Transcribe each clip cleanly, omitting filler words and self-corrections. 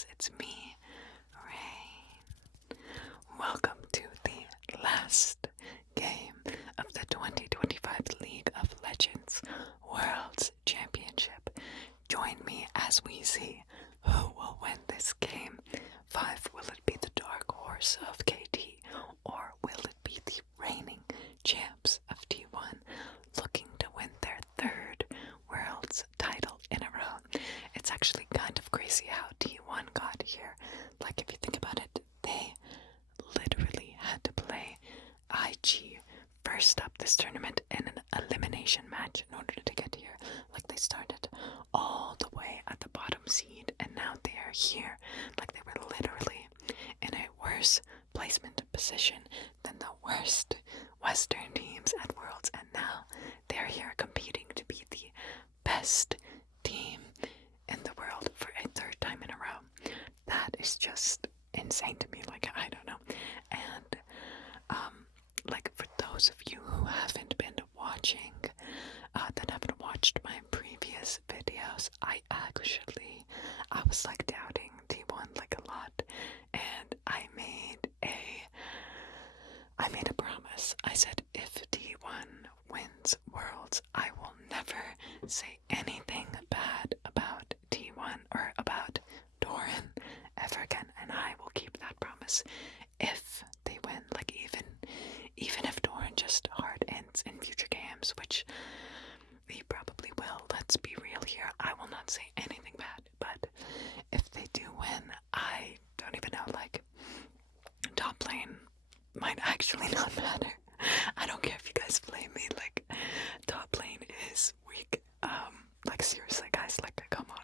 Zzzz, it's me, Rain. Welcome to the last game of the 2025 League of Legends World's Championship. Join me as we see who will win this game. 5, will it be the dark horse of KT, or will it be the reigning champs of T1 looking to win their 3rd world's title in a row? It's actually kind of crazy how T1 got here. Like, if you think about it, they literally had to play IG first up this tournament in an elimination match in order to get here. Like, they started all the way at the bottom seed, and now they are here. Like, they were literally in a worse placement position than the worst Western teams at Worlds, and now they're here competing to be the best team in the world for a 3rd time in a row. That is just insane to me. Like, I don't know. And like, for those of you who haven't been watching, that haven't watched my previous videos, I was like doubting T1 like a lot, and I made a promise. I said, if T1 wins Worlds, I will never say anything bad about T1 or about Doran ever again, and I will keep that promise if they win. Like, even if Doran just hard ends in future games, which he probably will, let's be real here, I will not say anything bad. But if they do win, I don't even know, like, top lane might actually not matter. I don't care if you guys blame me, like, top lane is weak. Like, seriously guys, like, come on.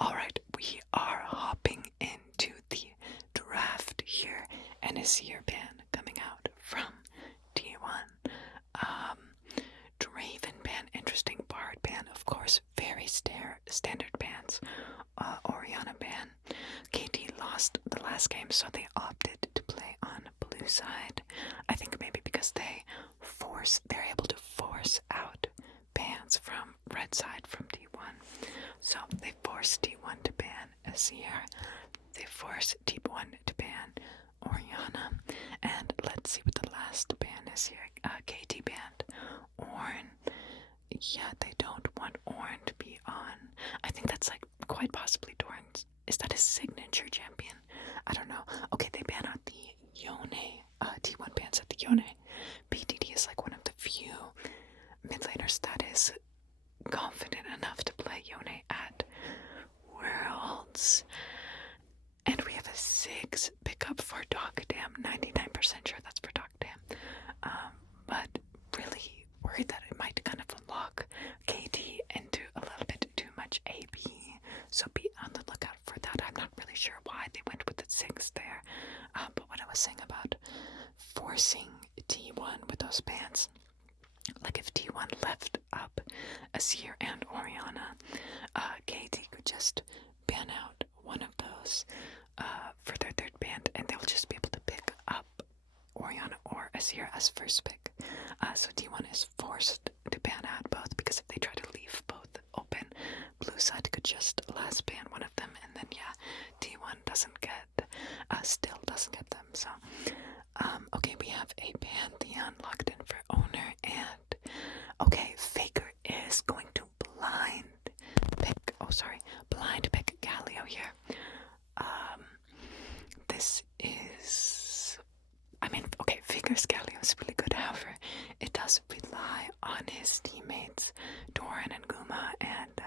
Alright, we are hopping into the draft here, and a seer ban coming out from T1. Draven ban, interesting. Bard ban, of course, very standard bans. Orianna ban. KT lost the last game, so they opted to play on blue side. I think maybe because they're able to force out bans from red side from T1. So they forced T1 to ban Azir. They forced T1 to ban Orianna. And let's see what the last ban is here. KT banned Ornn. Yeah, they don't want Ornn to be on. I think that's like quite possibly Doran's. Is that his signature champion? I don't know. Okay, they ban out the Yone. T1 bans out the Yone. BDD is like one of the few mid laners that is confident enough to play Yone at Worlds. And we have a 6 pickup for Dogdam. 99% sure that's for Dogdam. But really worried that it might kind of lock KT into a little bit too much AP. So be on the lookout for that. I'm not really sure why they went with the 6 there. But what I was saying about forcing T1 with those bans, like if T1 left up Azir and Orianna, KT could just ban out one of those for their 3rd ban, and they'll just be able to pick up Orianna or Azir as first pick. So T1 is forced to ban out both, because if they try to leave both open, blue side could just last ban one of them, and then yeah, T1 still doesn't get them. So okay, we have a Pantheon locked in for owner, and okay, Faker is going to blind pick Galio here. This is, okay, Faker's Galio is really good. However, it does rely on his teammates Doran and Guma and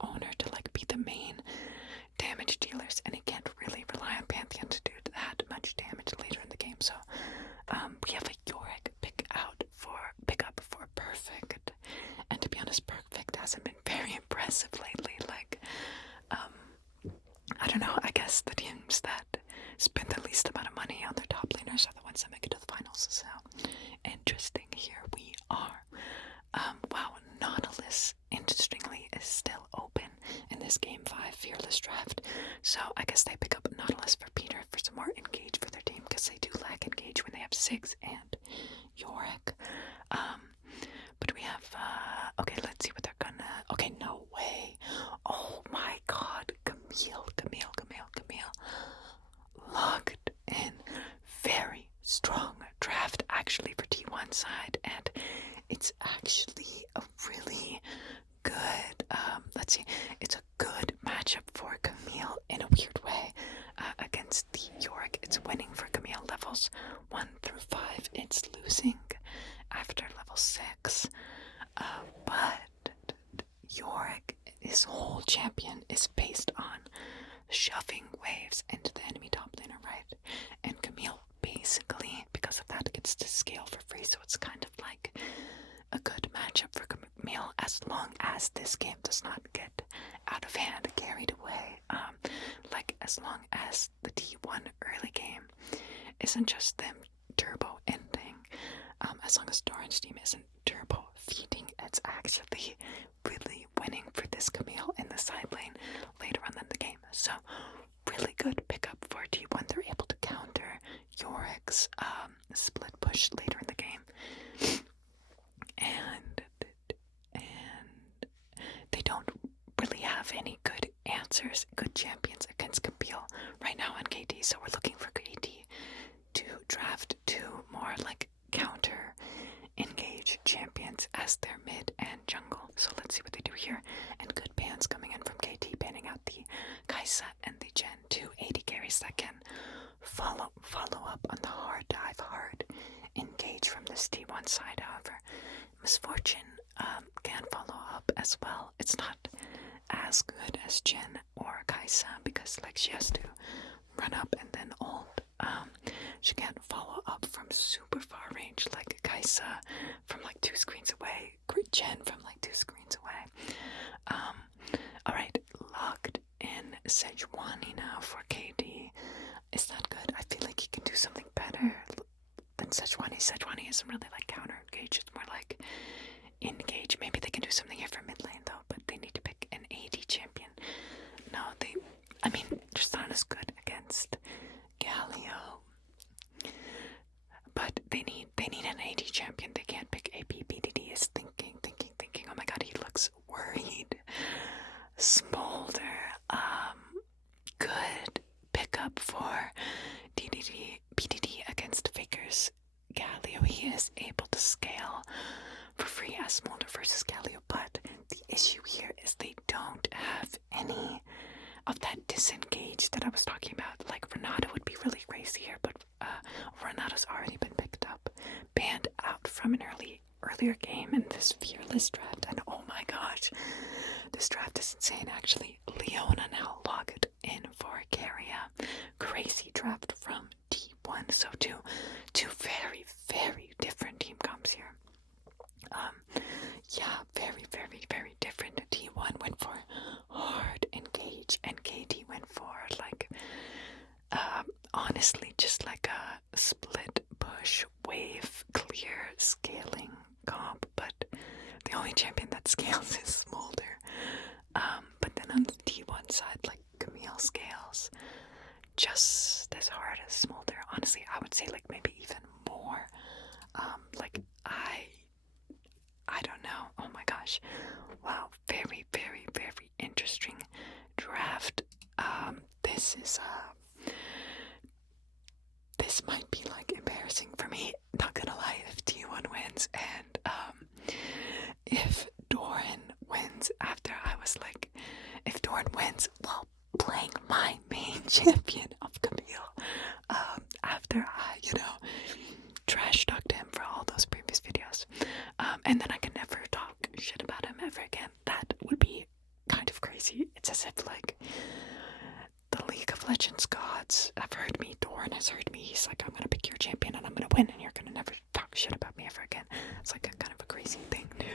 owner to like be the main damage dealers, and he can't really rely on Pantheon to do that much damage later in the game. So we have a Yorick pick up for Perfect, and to be honest, Perfect hasn't been very impressive lately. Like, I don't know, I guess the teams that spend the least amount of money on their top laners are the ones that make it to the finals. So interesting. Here we are. Wow, Nautilus, interestingly, is still open in this Game 5 Fearless Draft. So I guess they pick up Nautilus for Peter for some more engage for their team, because they do lack engage when they have 6 and Yorick. But we have, okay, let's see what they're gonna, okay, no way. Oh my god, Camille Yorick, his whole champion is based on shoving waves into the enemy top laner, right? And Camille basically, because of that, gets to scale for free, so it's kind of like a good matchup for Camille as long as this game does not get out of hand, carried away. Like as long as the T1 early game isn't just them turbo ending, as long as Doran's team isn't turbo feeding, it's actually really winning for this Camille in the side lane later on in the game. So really good pickup for T1. They're able to counter Yorick's split push later in the game. And they don't really have any good answers, good champions against Camille right now on KT. So we're looking for KT to draft two more like counter engage champions as their mid and jungle. So let's see what they do here. And good bans coming in from KT, banning out the Kaisa and the Gen 2 AD carries that can follow up on the hard dive, hard engage from this T1 side. However, Misfortune can follow up as well. It's not as good as Jen or Kaisa because like she has to run up and then ult. She can't follow up from super far range like Kaisa from like 2 screens away, Jen from like 2 screens away. Alright, locked in Sejuani now for KD. Is that good? I feel like he can do something better than Sejuani. Sejuani isn't really like counter engage, it's more like engage. Maybe they can do something here for mid lane though, but they need to pick an AD champion. No, just not as good against Galio. But they need an AD champion. They can't pick AP. BDD is thinking. Oh my god, he looks worried. Smolder. Good pickup for BDD against Faker's Galio. He is able to scale for free as Smolder versus Galio, but the issue here is they don't have any of that disengage that I was talking about. Like Renata would be really crazy here, but Renata's already been picked up, banned out from an earlier game in this Fearless draft, and oh my gosh, this draft is insane actually. Leona now logged in for Caria. Crazy draft from T1, so two very, very different team comps here. Yeah, very, very, very different. T1 went for hard engage and KT went for like honestly just like a split push wave clear scaling comp, but the only champion that scales is Smolder. But then on the T1 side, like Camille scales just as hard as Smolder. Honestly, I would say like maybe even more. Like I don't know. Oh my gosh. Wow. Very, very, very interesting draft. This might be like embarrassing for me. Not gonna lie, if T1 wins and if Doran wins after I was like, if Doran wins while playing my main champion of Camille, after I, trash talked him for all those previous videos, and then I can never talk shit about him ever again. That would be kind of crazy. It's as if like the League of Legends gods have heard me, Doran has heard me, he's like, I'm gonna pick your champion and I'm gonna win and you're gonna never talk shit about me ever again. It's like a kind of a crazy thing to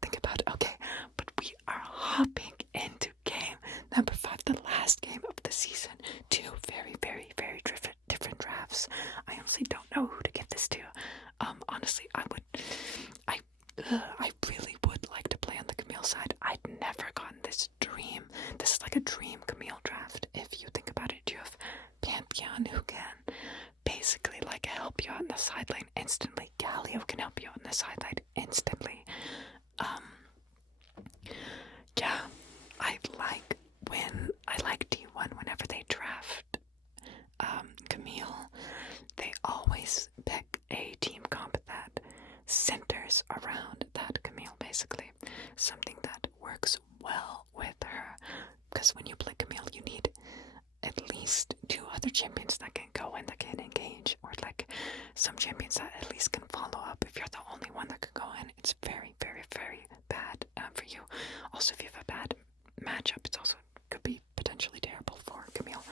think about. Okay, but we are hopping into game number 5, the last game of the season. 2 very, very, very different drafts. I honestly don't know who to give this to. Honestly, I really would like to play on the Camille side. I'd never gotten this dream. This is like a dream Camille draft. If you think about it, you have Pantheon who can basically like help you out in the side lane instantly. Galio can help you out in the side lane instantly. Yeah, I like T1 whenever they draft Camille, they always pick a team comp that centers around that Camille, basically. Something that works well with her. Because when you play Camille, you need at least 2 other champions that can go and that can engage, or like some champions that at least can follow up. If you're the only one that can go in, it's very, very, very bad for you. also, if you have a bad matchup, it's also could be potentially terrible for Camille.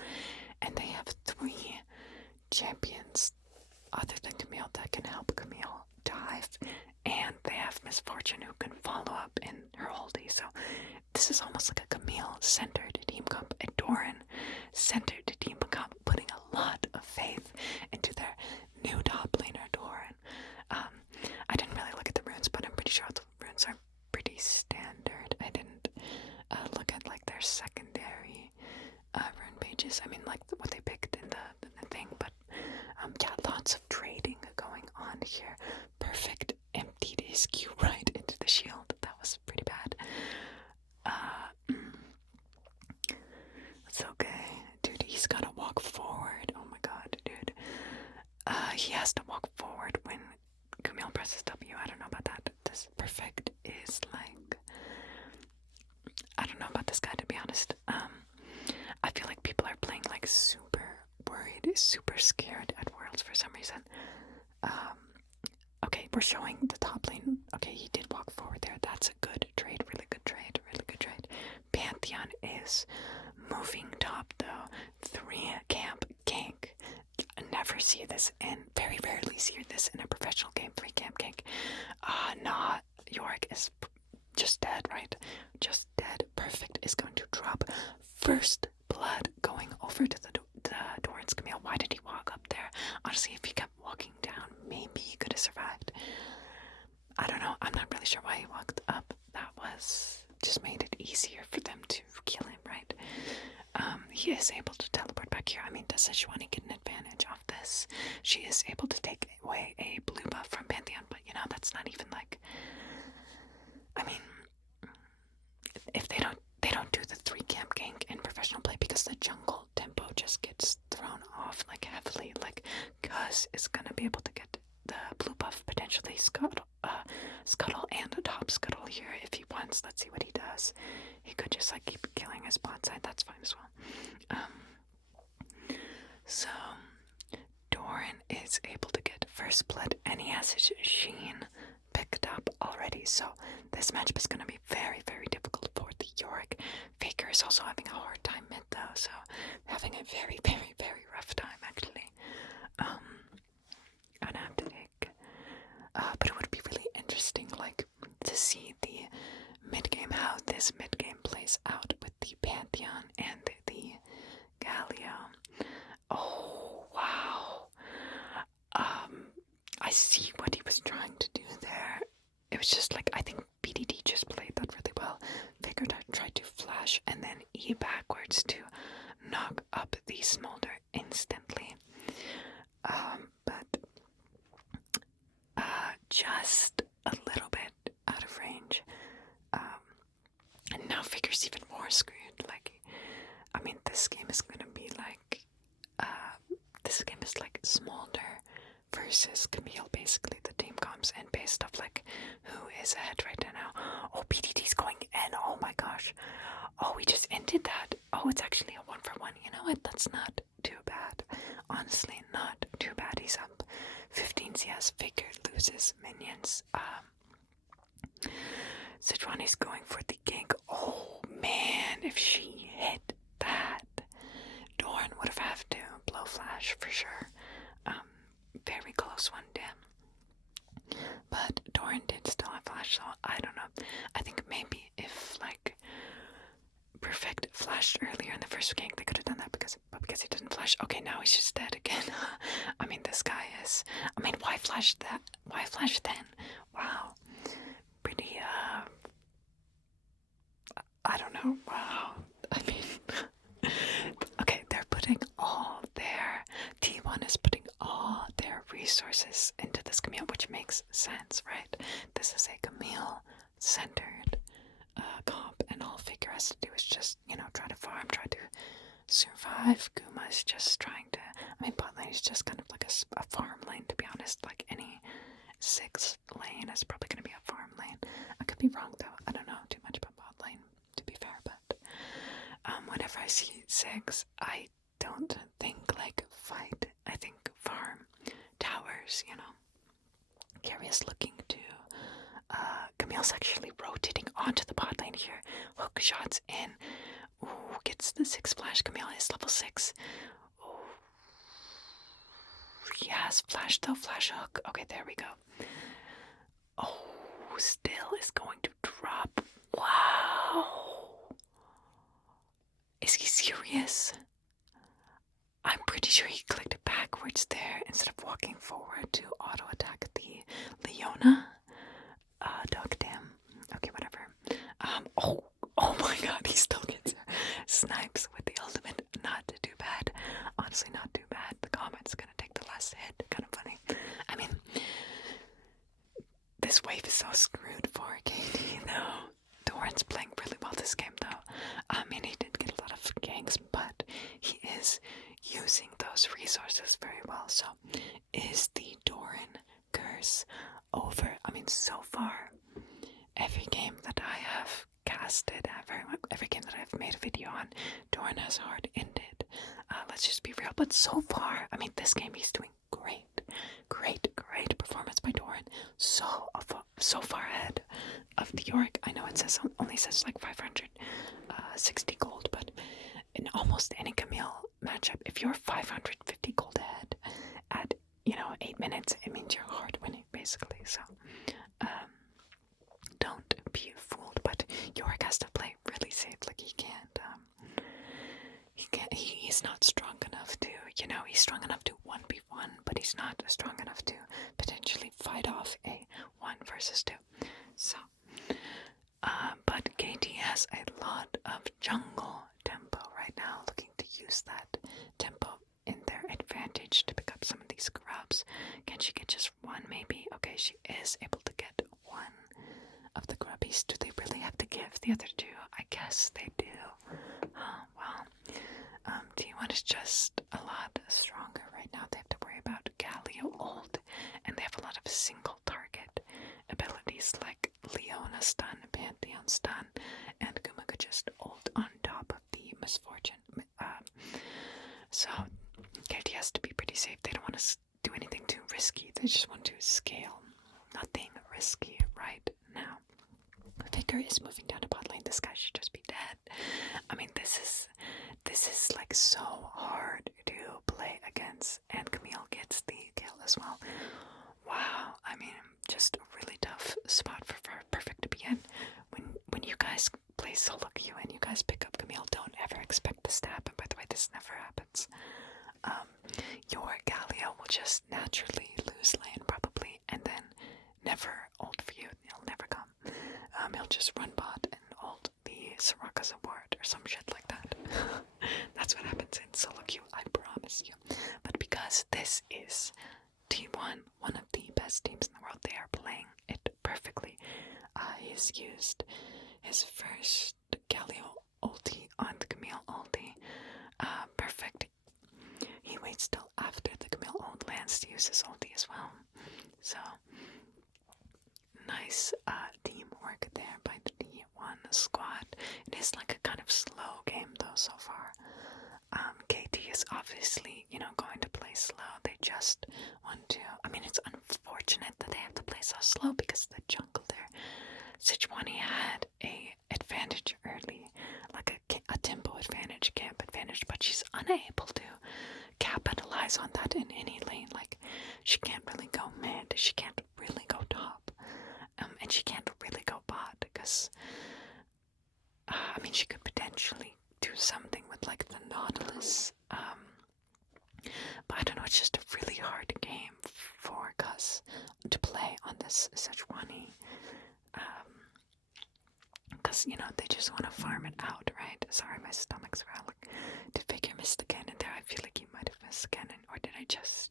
And they have 3 champions other than Camille that can help Camille dive, and they have Misfortune who can follow up in her ulti. So this is almost like a Camille-centered team comp, a Doran-centered team comp, putting a lot of faith into their new top laner, Doran. I didn't really look at the runes, but I'm pretty sure the runes are pretty standard. I didn't look at like their secondary rune pages. I mean, like what they picked in the thing, but yeah, lots of trading going on here. Perfect emptied his Q right into the shield. That was pretty bad. It's okay. Dude, he's gotta walk forward. Oh my god, dude. He has to walk forward when Camille presses W. I don't know about that. This Perfect is like... I don't know about this guy, to be honest. I feel like people are playing like super worried, super scared at Worlds for some reason. Okay, we're showing the top lane. Okay, he did walk forward there. That's a good trade, really good trade, really good trade. Pantheon is moving top though. 3 camp gank. I never see this, and very rarely see this in a professional game. 3 camp gank. Not Yorick is just dead, right? Just dead. Perfect is going to drop first blood going over to the Doran's Camille. Why did he walk up there? Honestly, if he kept walking down, maybe he could have survived. I don't know. I'm not really sure why he walked up. That was just made it easier for them to kill him, right? He is able to teleport back here. I mean, does Sejuani get an advantage off this? She is able to take away a blue buff from Pantheon, but you know, that's not even like... I mean, if they don't do the 3 camp gank in professional play because the jungle tempo just gets thrown off like heavily. Like Gus is gonna be able to get the blue buff potentially scuttle and a top scuttle here if he wants. Let's see what he does. He could just like keep killing his bot side. That's fine as well. So Doran is able to get first blood, and he has his Sheen picked up already. So this matchup is gonna be very, very difficult for the Yorick. Faker is also having a hard time mid though, so having a very, very, very rough time actually. Gonna have to take, but it would be really interesting, like, to see the mid game, how this mid game plays out with the Pantheon and the Galio. Oh wow! I see what he was trying to do there. It was just like, I think BDD just played that really well. Faker tried to flash and then E backwards to knock up the smolder instantly. But just a little bit out of range. And now Faker's even more screwed. Like, I mean, this game is gonna be like, this game is like Smolder versus Camille, basically, the team comps, and based off like who is ahead right now. Oh, PDD's going in. Oh my gosh. Oh, we just ended that. Oh, it's actually a 1-for-1. You know what? That's not too bad. Honestly, not too bad. He's up 15 CS. Faker loses minions. Sejuani's going for the gank. Oh man, if she hit that, Doran would have had to blow flash for sure. Very close one, damn. But Doran did still have flash, so I don't know. I think maybe if like Perfect flashed earlier in the first gank, they could have done that because he didn't flash. Okay, now he's just dead again. I mean, this guy is... I mean, why flash that? Why flash then? Wow. Pretty, I don't know. Wow. I mean... Okay, they're putting all their... T1 is putting all their resources into this Camille, which makes sense, right? This is a Camille-centered comp, and all Faker has to do is just, you know, try to farm, try to survive. Guma is just trying to... I mean, bot lane is just kind of like a farm lane, to be honest. Like, any 6 lane is probably going to be a farm lane. I could be wrong, though. I don't know too much about bot lane, to be fair, but... whenever I see 6, I don't think, like, fight. I think farm, towers, you know. Carry is looking to... Camille's actually rotating onto the bot lane here. shots in. Ooh, gets the 6 flash. Camille is level 6. Ooh. Yes, flash though, flash hook. Okay, there we go. Oh, still is going to drop. Wow. Is he serious? I'm pretty sure he clicked backwards there instead of walking forward to auto attack the Leona. Dog damn. Okay, whatever. Oh my god, he still gets snipes with the ultimate. Not too bad. Honestly, not too bad. The comment's gonna take the last hit. Kind of funny. I mean, this wave is so screwed for KT, though. Doran's playing really well this game, though. I mean, he did get a lot of ganks, but he is using those resources very well. So, is the Doran curse over? I mean, so far, every game that I have casted, every game that I've made a video on, Doran has hard ended. Let's just be real. But so far, I mean, this game he's doing great performance by Doran. So far ahead of the Yorick. I know it only says like 560 gold, but in almost any Camille matchup, if you're 550 gold ahead at 8 minutes, it means you're hard winning basically. So don't be fooled. But Yorick has to play really safe. Like he can't. He's not strong enough to. He's strong enough to 1v1, but he's not strong enough to potentially fight off a 1 versus 2. So, but KT has a lot of jungle tempo right now, looking to use that tempo in their advantage to pick up some of these grubs. Can she get just 1 maybe? Okay, she is able to get 1 of the grubbies. Do they really have to give the other 2? I guess they do. Well, T1 is just a lot stronger right now. They have to worry about Galio ult, and they have a lot of single target abilities like Leona stun, Pantheon stun, and Kumaga just ult on top of the misfortune. So KT has to be pretty safe. They don't want to do anything too risky. They just want to scale. Nothing risky right now. Faker is moving down to bot lane. This guy should just be dead. I mean, this is like so hard to play against, and Camille gets the kill as well. Wow, I mean, just a really tough spot for Perfect to be in. When you guys play solo queue and you guys pick up Camille, don't ever expect this to happen. By the way, this never happens. Your Galio will just naturally lose lane probably, and then never ult for you. He'll never come. He'll just run bot and ult the Soraka's award or some shit like that. That's what happens in solo queue, I promise you. But because this is T1, one of the best teams in the world, they are playing it perfectly. He's used his first Galio ulti on the Camille ulti. Perfect. He waits till after the Camille ult lands to use his ulti as well. So, nice teamwork there by the T1 squad. It is like a kind of slow game though so far. KT is obviously, going to play slow. They just want to. I mean, it's unfortunate that they have to play so slow because the jungle there, Sejuani had a advantage early, like a tempo advantage, camp advantage, but she's unable to capitalize on that in any lane. Like, she can't really go mid, she can't really go top, and she can't really go bot because, I mean, she could potentially do something with like the Nautilus, but I don't know, it's just a really hard game for Gus to play on this Sejuani, because, they just want to farm it out, right? Sorry, my stomach's growling. Did Faker miss the cannon there? I feel like he might have missed the cannon, or did I just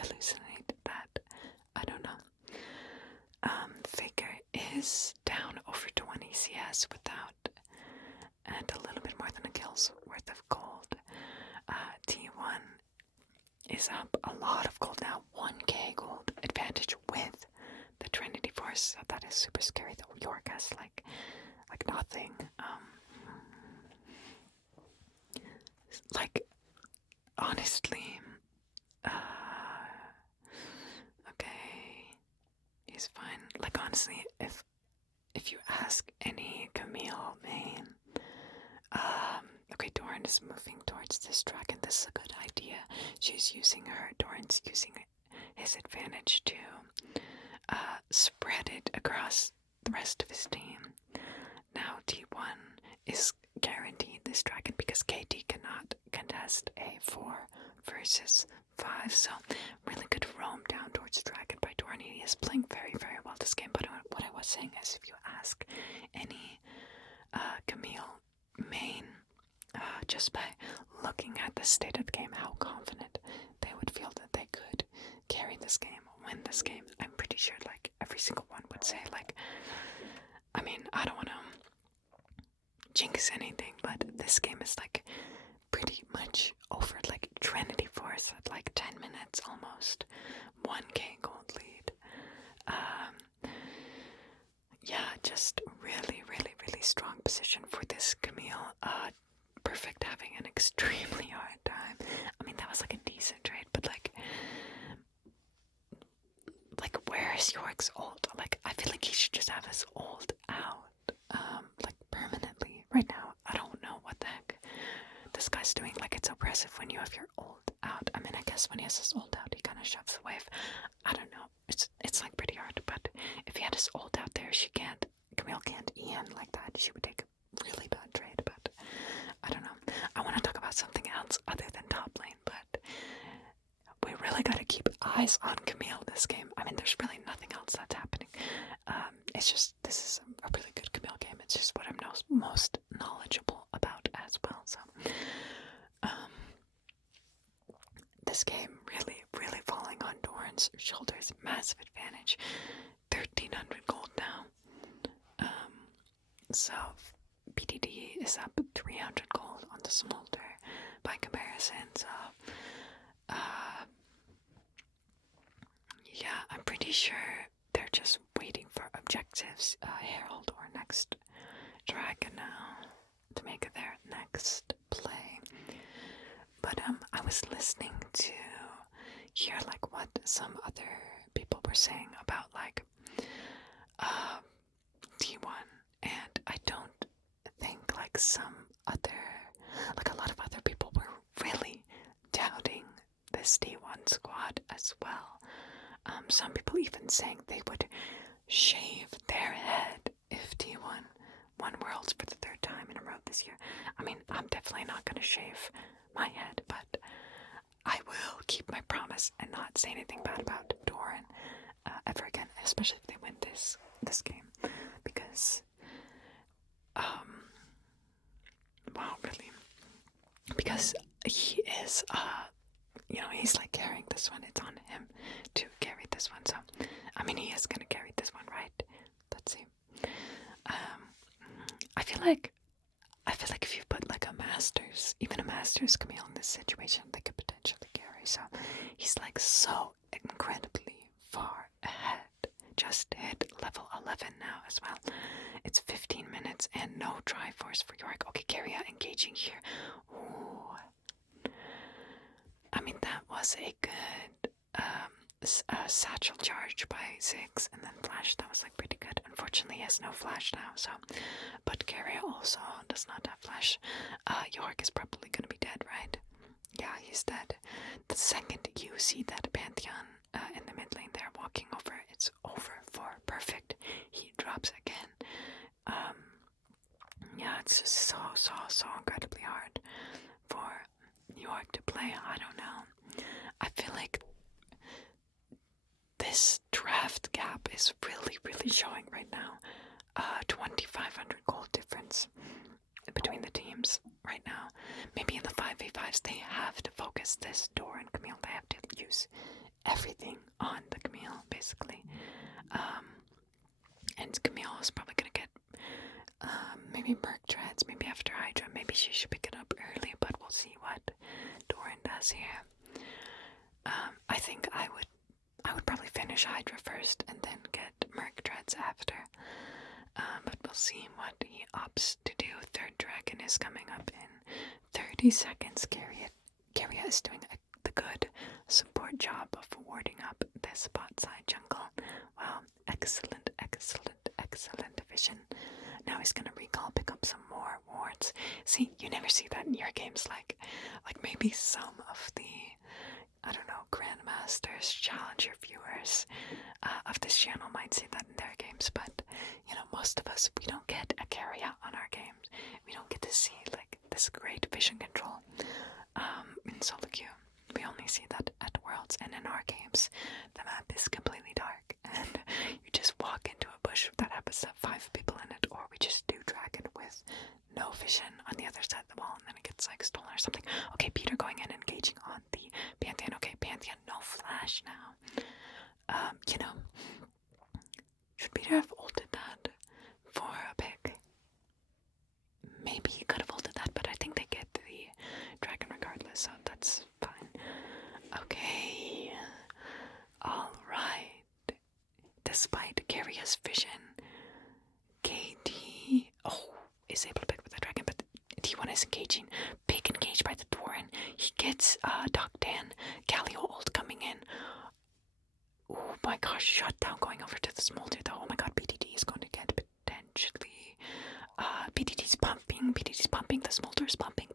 hallucinate that? I don't know. Faker is down over 20 CS without, and a little bit more than a kill's worth of gold. T1 is up a lot of gold now, 1k gold advantage with the Trinity Force, so that is super scary though. York has like nothing. Like, honestly, okay, he's fine. Like, honestly, if you ask any Camille main, Doran is moving towards this dragon. This is a good idea. Doran's using his advantage to spread it across the rest of his team. Now T1 is guaranteed this dragon because KT cannot contest a 4 versus 5. So really good roam down towards the dragon by Doran. He is playing very, very well this game. But what I was saying is, if you ask any Camille main, just by looking at the state of the game, how confident they would feel that they could carry this game, win this game, I'm pretty sure like every single one would say, like, I mean, I don't want to jinx anything, but this game is like pretty much over. Like Trinity Force at like 10 minutes almost, 1k gold lead. Yeah, just really, really, really strong position for this Camille. Perfect having an extremely hard time. I mean, that was like a decent trade, but like where is York's ult? Like, I feel like he should just have his ult out, like permanently. Right now, I don't know what the heck this guy's doing. Like, it's oppressive when you have your ult out. I mean, I guess when he has his ult out, he kind of shoves the wave. I don't know. It's like pretty hard, but if he had his ult out there, Camille can't EN like that. She would take a really bad trade, but I don't know. I want to talk about something else other than top lane, but we really got to keep eyes on Camille this game. I mean, there's really nothing else that's happening. It's just, this is a really good Camille game. It's just what I'm most knowledgeable about as well. So, this game really, really falling on Doran's shoulders. Massive advantage. 1,300 gold now. So BDD is up 300 gold on the Smolder by comparison. So, yeah, I'm pretty sure they're just waiting for objectives. Herald or next dragon now to make their next play. But I was listening to hear like what some other people were saying about like T1, and I don't think like a lot of other people were really doubting this T1 squad as well. Some people even saying they would shave their head if T1 won Worlds for the 3rd time in a row this year. I mean, I'm definitely not going to shave my head, but I will keep my promise and not say anything bad about Doran ever again, especially if they win this game, because wow, really, because he is he's like carrying this one. It's on him to carry this one. So I mean, he is gonna carry this one, right? Let's see. I feel like if you put like even a Masters Camille in this situation, they could potentially carry. So he's like so incredibly far ahead. Just hit level 11 now as well. It's 15 minutes and no Triforce for York. Okay, Keria engaging here. Ooh. I mean, that was a good satchel charge by Zzzz, and then flash. That was like pretty good. Unfortunately, he has no flash now. So, but Keria also does not have flash. York is probably gonna be dead, right? Yeah, he's dead. The second you see that Pantheon in the mid lane there walking over, it's over for perfect. He drops again. Yeah, it's just so incredibly hard for York to play. I don't know. I feel like this draft gap is really showing right now. 2,500 gold difference between the teams right now. Maybe in the 5v5s they have to focus this Doran and Camille. They have to use everything on the Camille, basically. And Camille is probably gonna get maybe Merc Treads, maybe after Hydra. Maybe she should pick it up early, but we'll see what Doran does here. I think I would probably finish Hydra first and then get Merc Treads after. But we'll see what he opts to do. 3rd dragon is coming up in 30 seconds. Keria is doing the good support job of warding up this bot side jungle. Wow, excellent vision. Now he's gonna recall, pick up some more wards. worlds. See, you never see that in your games. Like maybe some of the, I don't know, grandmasters, challenger viewers of this channel might see that in their games, but you know, most of us, we don't get a carry out on our games. We don't get to see like this great vision control in solo queue. We only see that at worlds, and in our games, the map is completely dark, and you just walk into a bush that happens to have 5 people in it, or we just do dragon with no vision on the other side of the wall, and then it gets like stolen or something. Okay, Peter going in and engaging on the Pantheon. Okay, Pantheon, no flash now. You know, should Peter have ulted that for a pick? Maybe he could have ulted that, but I think they get the dragon regardless, so that's fine. Okay. Alright. Despite Carria's vision, KT is able to pick with the dragon, but T1 is engaging. Big engaged by the Doran. He gets Dan. Galio ult coming in. Oh my gosh, shutdown going over to the smolder though. Oh my god, BDD is going to get potentially. BDD's pumping, the smolder's pumping.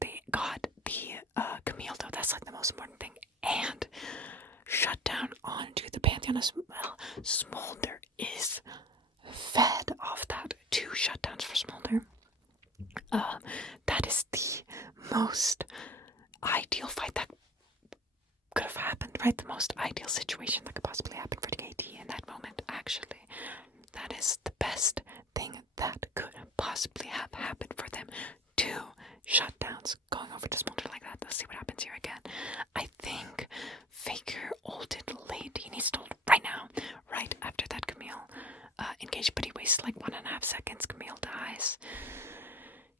They got the Camille though, that's like the most important thing. And shutdown onto the Pantheon as well. Smolder is fed off that. 2 shutdowns for Smolder. That is the most ideal fight that could have happened, right? The most ideal situation that could possibly happen for the KT in that moment, actually. That is the best thing that could possibly have happened for them. 2 shutdowns going over to Smolder like that. Let's see what happens here again. I think Faker ulted late. He needs to ult right now, right after that Camille engaged, but he wastes like 1.5 seconds. Camille dies.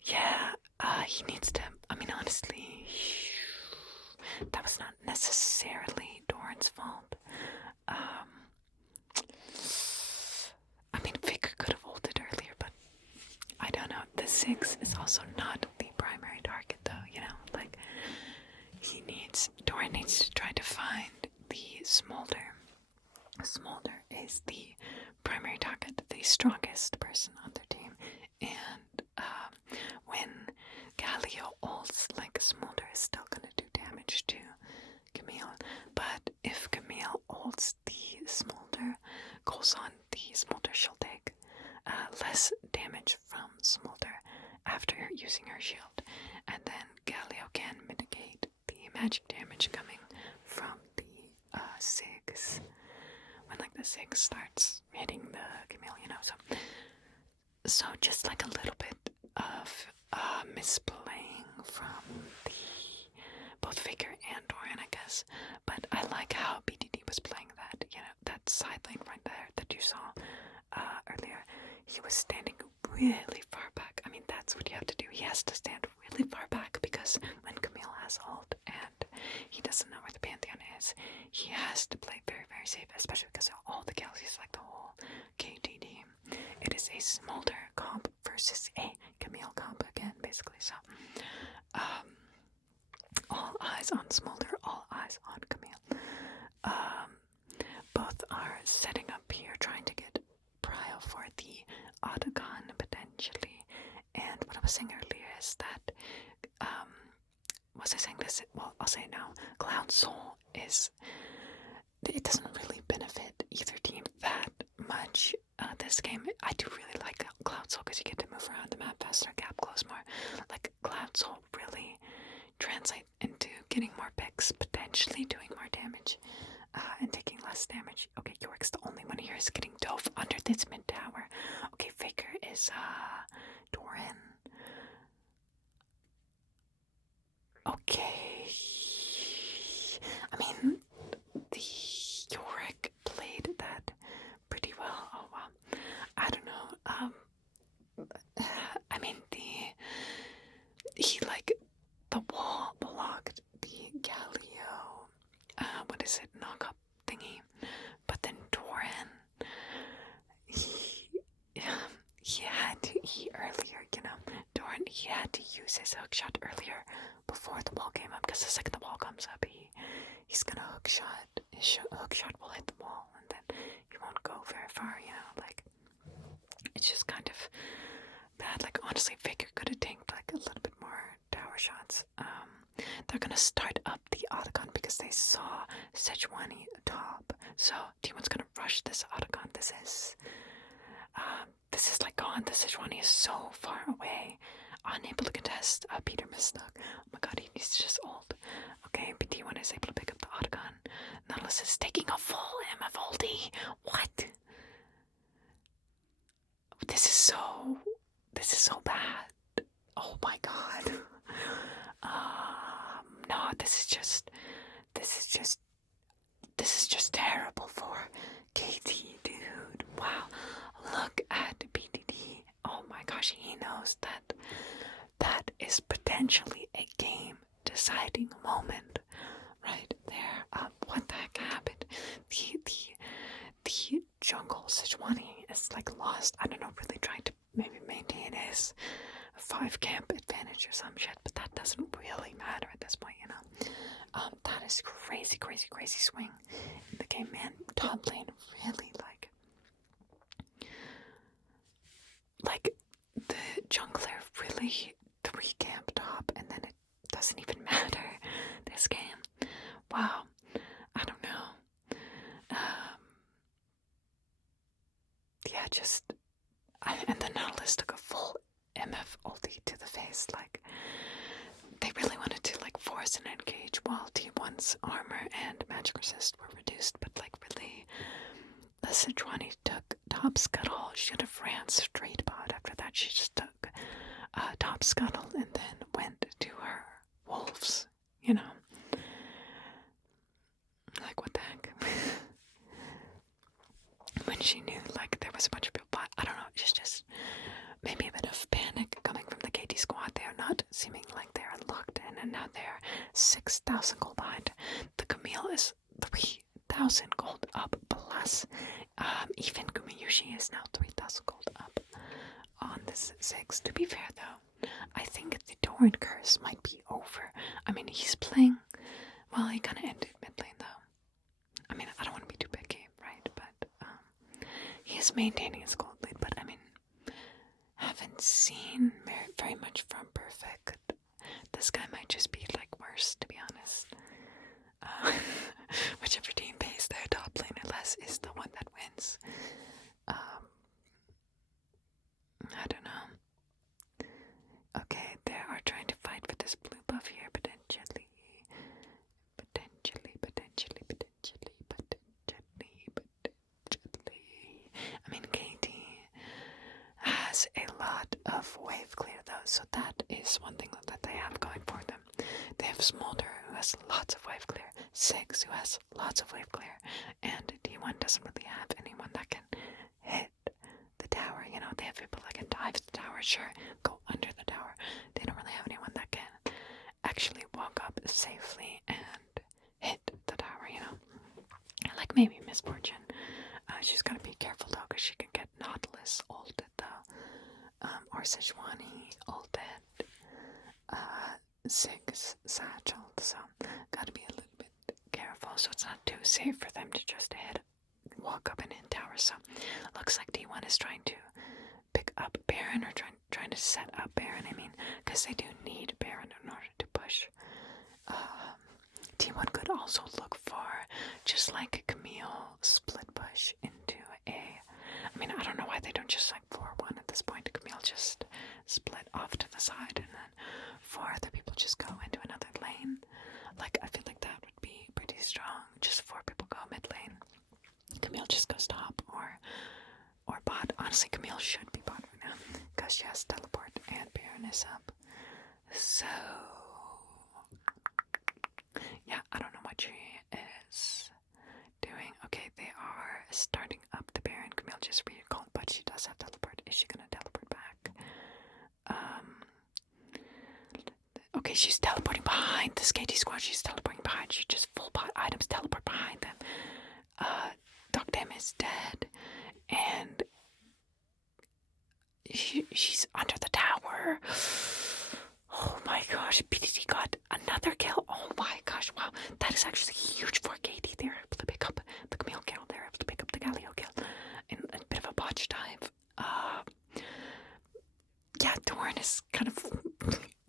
Yeah, he needs to, I mean, honestly, that was not necessarily Doran's fault. I mean, Faker could have ulted earlier, but I don't know. The 6 is also not the primary target, though, you know? Like, Doran needs to try to find the Smolder. Smolder is the primary target, the strongest person on their team, and when Galio ults, like, Smolder is still gonna do damage to Camille, but if Camille ults the Smolder, goes on the Smolder, she'll take less damage from Smolder after using her shield, and then Galio can mitigate the magic damage coming from the Zzzz when like the Zzzz starts hitting the Camille, you know. So just like a little bit of misplaying from the both Faker and Doran, I guess. But I like how BDD was playing that, you know, that side lane right there that you saw earlier. He was standing really far back. I mean, that's what you have to do. He has to stand really far back because when Camille has ult and he doesn't know where the Pantheon is, he has to play very, very safe, especially because of all the Galaxies, like the whole KT team. It is a Smolder comp versus a Camille comp again, basically. So, all eyes on Smolder, all eyes on Camille. Both are setting up here, trying to get Prio for the Autogon potentially. And what I was saying earlier is that, was I saying this? Well, I'll say it now. Cloud Soul is, it doesn't really benefit either team that much this game. I do really like Cloud Soul because you get to move around the map faster, gap close more. Like, Cloud Soul really translate into getting more picks, potentially doing more damage, and taking less damage. Okay, York's the only one here is getting dove under this mid tower. Okay, Faker is Doran. Okay, I mean, the Yorick played that pretty well. Oh wow, I don't know. I mean, he like, the wall blocked the Galio, what is it, knock-up thingy, but then Doran, he had to eat earlier, you know. Doran, he had to use his hookshot earlier before the wall came up, because the second the wall comes up, he's gonna hookshot. His hookshot will hit the wall, and then he won't go very far, you know. Like, it's just kind of bad. Like, honestly, Faker could have tanked like a little bit more tower shots. They're gonna start up the Otacon because they saw Sejuani top. So T1's gonna rush this Otacon. This is like gone. The Sejuani is so far away. Unable to contest. Peter Mistook. Oh my god, he's just old. Okay, but T1 is able to pick up the Otacon. Nautilus is taking a full MF ulti. What? This is so bad. Oh my god. No, this is just terrible for KT, dude. Wow. Look at BDD. Oh my gosh, he knows that is potentially a game deciding moment right there. What the heck happened? The jungle Sejuani is like lost. I don't know, really trying to maybe maintain his 5 camp advantage or some shit, but that doesn't really matter at this point, you know. That is crazy swing in the game, man. Top lane really like the jungler really 3 camp top, and then it doesn't even matter this game. Wow, I don't know. Yeah, and the Nautilus took a full MF ulti to the face. Like, they really wanted to like force an engage while T1's armor and magic resist were reduced, but like really, the Sejuani took top scuttle. Should have ran straight bot. After that, she just took top scuttle and then went to her wolves. You know, like what the heck? When she knew like there was a bunch of people, but I don't know. It's just maybe a bit of panic coming from the KT squad. They are not seeming like they're locked in, and now they're 6,000 gold behind. The Camille is 3,000 gold up plus. Even Gumiyushi is now 3,000 gold up on this 6. To be fair though, I think the Doran curse might be over. I mean, he's playing. Well, he kind of ended mid lane though. I mean, I don't want to be too picky, right? But he is maintaining his gold lead. But I mean, haven't seen very much from Perfect. This guy might just be like worse, to be honest. Whichever team pays their top laner less is the one that wins. I don't know. Okay, they are trying to fight for this blue buff here, potentially. I mean, KT has a lot of wave clear though, so that is one thing that they have going for them. They have Smolder, who has lots of wave clear, Zzzz, who has lots of wave clear, and T1 doesn't really have anyone that can hit the tower. You know, they have people that can dive the tower, sure, go under the tower. They don't really have anyone that can actually walk up safely and hit the tower, you know. Like maybe Miss Fortune. She's gotta be careful though, because she can get Nautilus ulted though. Or Sejuani ulted. Zzzz satchel, so gotta be a little bit careful, so it's not too safe for them to just walk up and hit tower. So looks like T1 is trying to pick up Baron, or trying to set up Baron, I mean, because they do need Baron in order to push. T1 could also look for just like a Camille split push into a. I mean, I don't know why they don't just like 4-1 at this point. Camille just split off to the side, and then 4 other people just go into another lane. Like, I feel like that would be pretty strong. Just 4 people go mid lane. Camille just goes top or bot. Honestly, Camille should be bot right now because she has teleport and Baron is up. So yeah, I don't know what she is doing. Okay, they are starting up the Baron. Camille just recalled, but she does have teleport. Is she gonna teleport back? Okay, she's teleporting behind this KT squad. She's teleporting behind. She just full bot items teleport behind them. Dogdam is dead, and she's under the tower. Oh my gosh, PDD got another kill. Oh my gosh, wow. That is actually huge for KT. They're able to pick up the Camille kill. They're able to pick up the Galio kill in a bit of a botch dive. Yeah, is kind of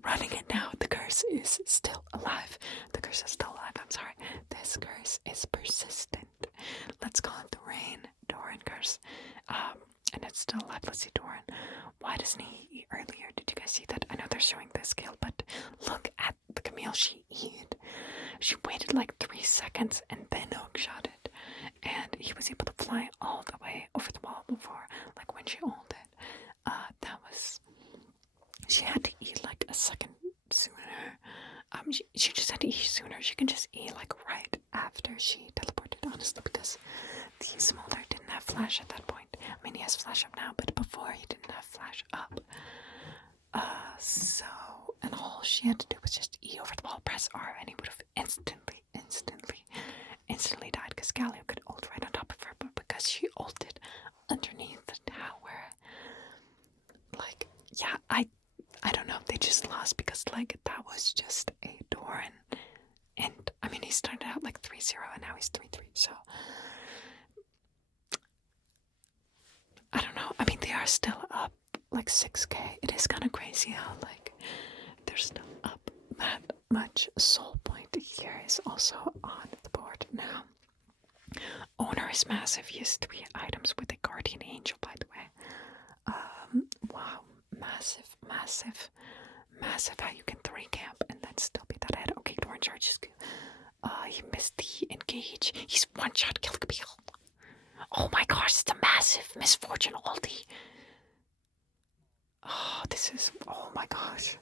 running it now. The curse is still alive. The curse is still alive. I'm sorry. This curse is persistent. Let's call it the Doran curse. And it's still alive. Let's see, Doran. Why doesn't he eat earlier? Did you guys see that? I know they're showing this skill, but look at the Camille she ate. She waited like 3 seconds and then hookshot it. And he was able to fly all the way over the wall before, like when she ulted. That was... She had to eat like a second sooner. She just had to eat sooner. She can just eat like right after she teleported, honestly, because the Smolder didn't have flash at that point. I mean, he has flash up now, but before he didn't have flash up. And all she had to do was just E over the wall, press R, and he would have instantly died, because Galio could ult right on top of her, but because she ulted underneath the tower, like, yeah, I don't know if they just lost, because, like, that was just a Doran, and, I mean, he started out, like, 3-0, and now he's 3-3, so, I don't know, I mean, they are still up, like, 6k, it is kind of crazy how, like, they're still up that much. Soul Point here is also on the board now. Owner is massive, he has 3 items with a Guardian Angel, by the way. Wow, massive how you can 3 camp and then still be that ahead. Okay, Doran charges. He missed the engage. He's one-shot killed Camille. Oh my gosh, it's a massive misfortune ulti. Oh, oh my gosh.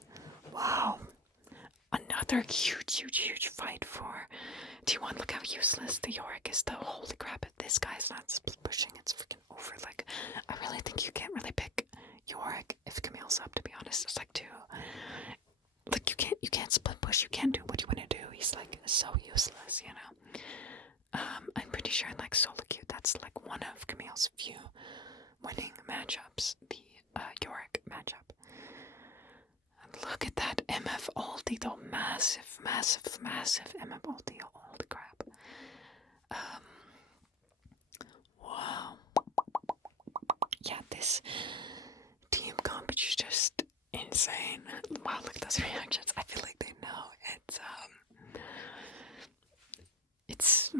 Wow. Another huge fight for T1. Look how useless the Yorick is, though. Holy crap, if this guy's not split pushing, it's freaking over. Like, I really think you can't really pick Yorick if Camille's up, to be honest. It's like like, you can't split push, you can't do what you want to do. He's like so useless, you know. I'm pretty sure in like solo queue, that's like one of Camille's few winning matchups, the Yorick matchup. And look at that MF ulti though, massive MF ulti, holy crap. Wow. Yeah, this team comp is just insane. Wow, look at those reactions. I feel like they know it's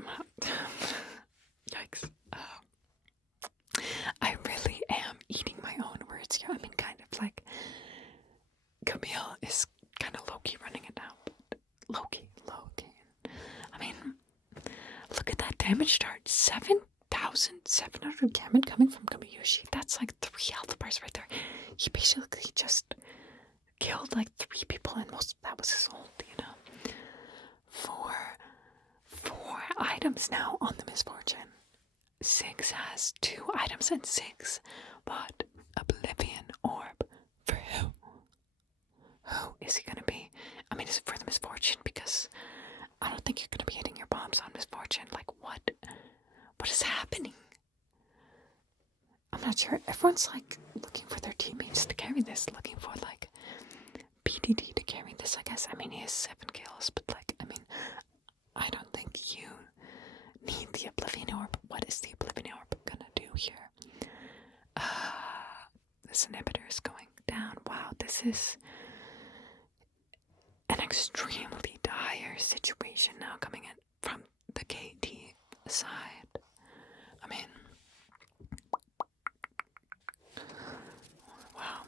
yikes. I really am eating my own words here. I mean, kind of like Camille is kind of low-key running it now, but low-key. I mean, look at that damage start. 7,700 damage coming from Kamiyushi. That's like 3 health bars right there. He basically just killed like 3 people, and most of that was his ult, you know. 4 items now on the misfortune. 6 has 2 items and 6 bought Oblivion Orb. For who? Who is he gonna be? I mean, is it for the misfortune? Because I don't think you're gonna be hitting your bombs on misfortune. Like, what is happening? I'm not sure. Everyone's like looking for their teammates to carry this, looking for like BDD to carry this, I guess. I mean, he has 7 kills, but like, I mean, I don't think you need the Oblivion Orb. What is the Oblivion Orb gonna do here? This inhibitor is going down. Wow, this is an extremely dire situation now coming in from the KT side. I mean, wow.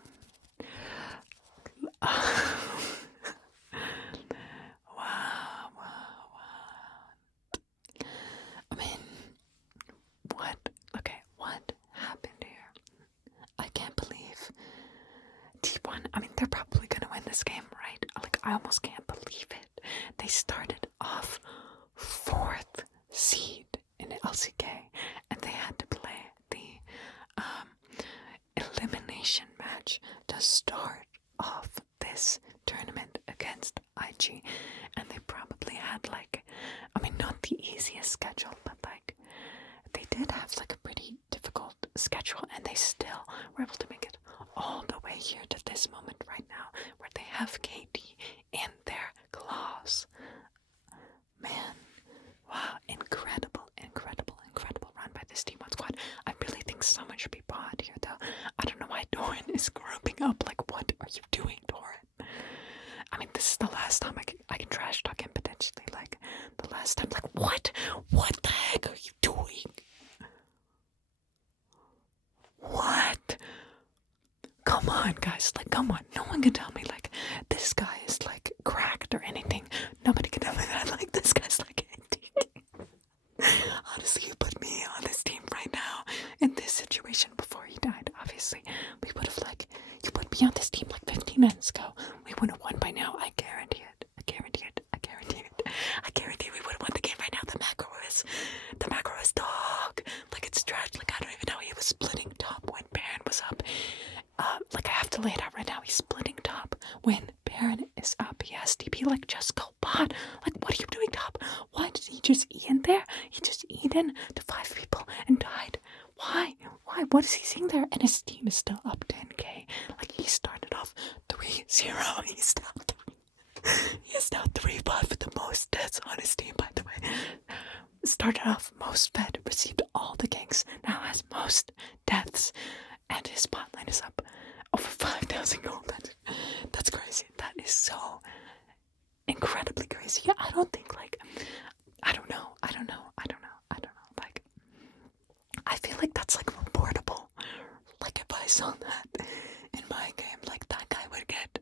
Wow. I mean, what happened here? I can't believe T1, I mean, they're probably gonna win this game, right? Like, I almost can't believe it. They started off 4th seed in LCK, and they had to play the elimination match to start off this tournament against IG, and they probably had like, I mean, not the easiest schedule, but like, they did have like a pretty difficult schedule, and they still were able to make it all the way here to this moment right now, where they have KT in their claws. Man, wow, incredible run by this T1 squad. I really think someone should be bought here, though. I don't know why Doran is grouping up. Like, what are you doing? come on, guys. Like, come on. No one can tell me, like, this guy is, like, cracked or anything. Nobody can tell me that. Like, this guy's, like, honestly, you put me on this team right now in this situation before he died. Obviously, we would have, like, you put me on this team like 15 minutes ago. We would have won by now. I guarantee it. I guarantee it. I guarantee it. I guarantee we would have won the game right now. The macro is dog. Like, it's trash. Like, I don't even know. He was splitting top when Baron was up. Like, I have to lay it out right now. He's splitting top when Baron is up. He has TP. Like, just go bot. Like, what are you doing top? Why did he just E in there? He just E'd in to 5 people and died. Why? Why? What is he seeing there? And his team is still up 10k. Like, he started off 3-0. He's now 3 bot with the most deaths on his team, by the way. Started off most fed, received all the ganks, now has most deaths, and his bot line is up over 5,000 gold. That's crazy. That is so incredibly crazy. Yeah, I don't think, like, I don't know. Like, I feel like that's, like, reportable. Like, if I saw that in my game, like, that guy would get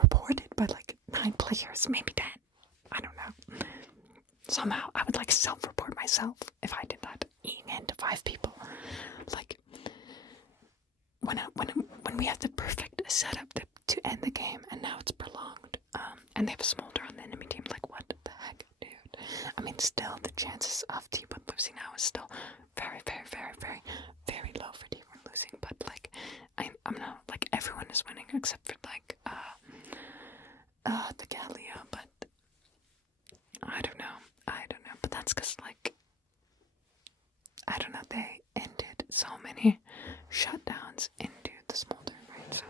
reported by, like, 9 players, maybe 10. I don't know. Somehow, I would, like, self-report myself if I did that, eating into 5 people. Like, when we have the perfect setup to end the game, and now it's prolonged, and they have a smolder on the enemy team, like, what the heck, dude? I mean, still, the chances of T1 losing now is still very, very, very, very, very low for T1 losing, but, like, I'm not, like, everyone is winning except for, like, the Gallia, but I don't know, but that's because, like, I don't know, they ended so many shutdowns into the smolder, right? So,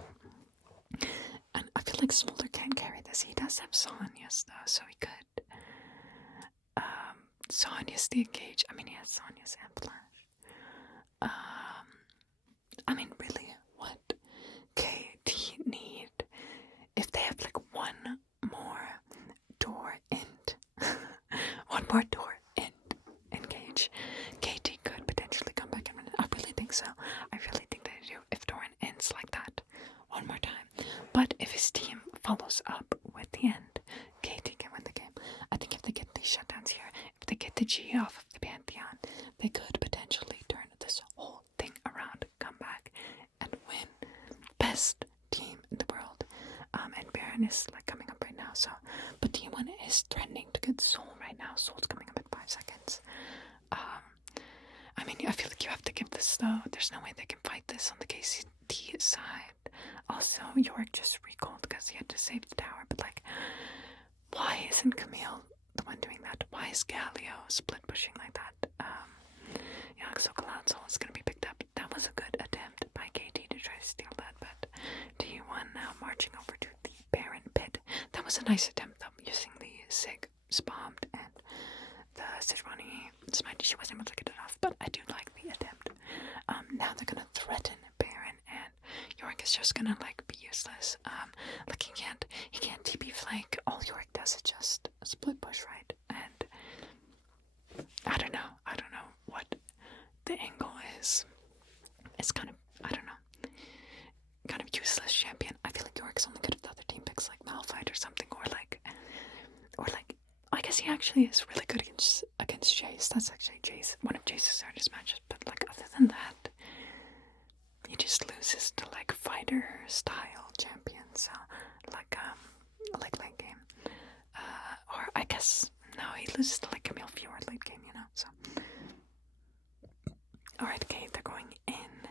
and I feel like smolder can't carry this. He does have Sonya's though, so he could. Sonya's the engage. I mean, he has Sonya's and Flash. I mean, really, what KT need if they have, like, one more door int, one more door int engage, KT could potentially come back and win it. I really think so. I really think they do if Doran ends like that one more time. But if his team follows up with the end, KT can win the game. I think if they get these shutdowns here, if they get the G off of the Pantheon, they could potentially turn this whole thing around, come back, and win. Best team in the world. And Baron is, like, coming up right now, so, but T1 is threatening to get Soul right now. Soul's coming up in 5 seconds. I mean, I feel like you have to give this, though. There's no way they can fight this on the KT side. Also, Yorick just recalled because he had to save the tower, but, like, why isn't Camille the one doing that? Why is Galio split pushing like that? Yeah, so Cloud Soul is going to be picked up. That was a good attempt by KT to try to steal that, but T1 now marching over to the Baron pit. That was a nice attempt, though, using the Sig bombed and the Sejuani smite. She wasn't able to get it off, but I do like the attempt. Now they're gonna threaten Baron, and Yorick is just gonna, like, be useless. Like, he can't TP flank. All Yorick does is just a split push, right? And I don't know what the angle is. It's kind of, I don't know, kind of useless champion. I feel like Yorick's only good if the other team picks, like, Malphite or something, or like, I guess he actually is really good against Jace. That's actually one of Jace's hardest matches, but, like, other than that, he just loses to, like, fighter style champions, like late game, or I guess no, he loses to, like, Camille Fjord late game, you know. So, all right, okay, they're going in.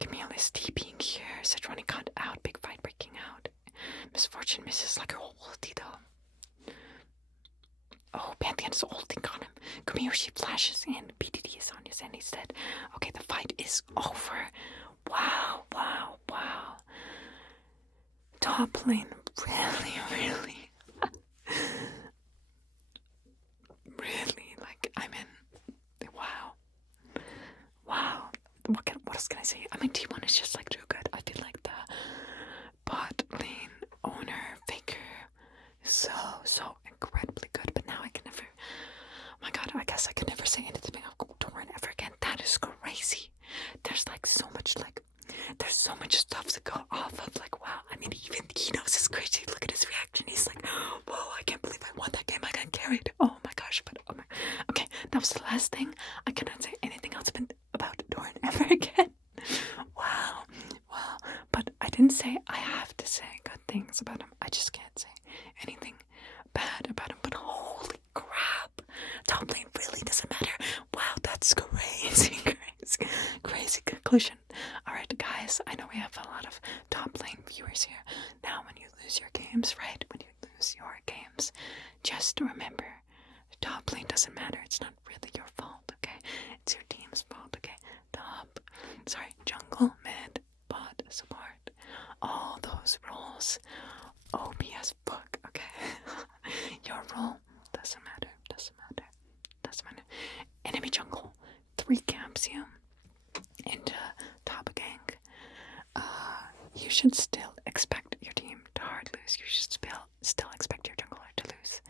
Camille is TPing here. Sejuani cut out. Big fight breaking out. Misfortune misses, like, her whole ulti though. Oh, Pantheon is ulting on him. Camille, she flashes in. BDD is on his end. He's dead. Okay, the fight is over. Wow. Top lane, really, like, I mean, wow. What else can I say? I mean, T1 is just, like, too good. I feel like the bot lane owner Faker is so incredibly good, but now I can never, oh my god, I guess I can never say anything about Doran ever again. That is crazy. There's so much stuff to go off of. Like, wow, I mean, even he knows it's crazy. Look at his reaction. He's like, whoa, I can't believe I won that game. I got carried. Oh my gosh. But, oh my. Okay, that was the last thing. I cannot say anything else about Doran ever again. Wow. But I didn't say I have to say good things about him. I just can't say anything bad about him. But holy crap. Top lane really doesn't matter. Wow, that's crazy. Crazy conclusion. Alright, guys, I know we have a lot of top lane viewers here. Now, when you lose your games, right? When you lose your games, just remember, top lane doesn't matter. It's not really your fault, okay? It's your team's fault, okay? Jungle, mid, bot, support. All those roles. OPS book, okay? Your role doesn't matter. Enemy jungle 3 camps you into top gank. You should still expect your team to hard lose. You should still expect your jungler to lose.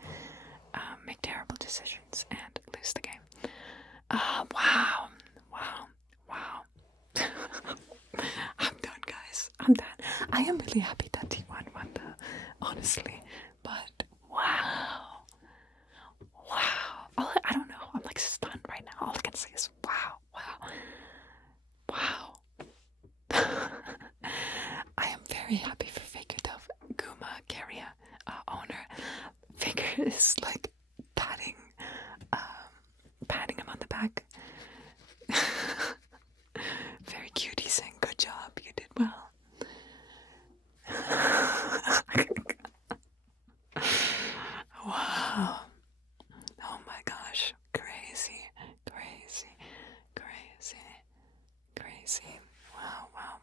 Make terrible decisions and lose the game. Wow. I'm done, guys. I'm done. I am really happy that T1 won, honestly. But wow. I don't know. I'm like stunned right now. All I can say is wow. I am very happy for Faker Dove, Guma, Carrier, owner. Faker is like patting him on the back. Very cute. He's saying, good job, you did well. Wow. Oh my gosh. Crazy. Wow.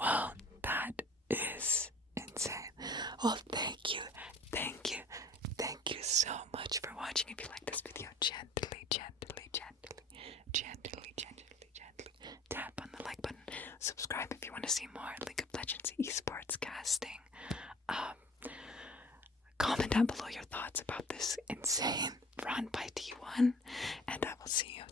Well, that is insane. Well, thank you so much for watching. If you like this video, gently tap on the like button. Subscribe if you want to see more League of Legends esports casting. Comment down below your thoughts about this insane run by T1, and I will see you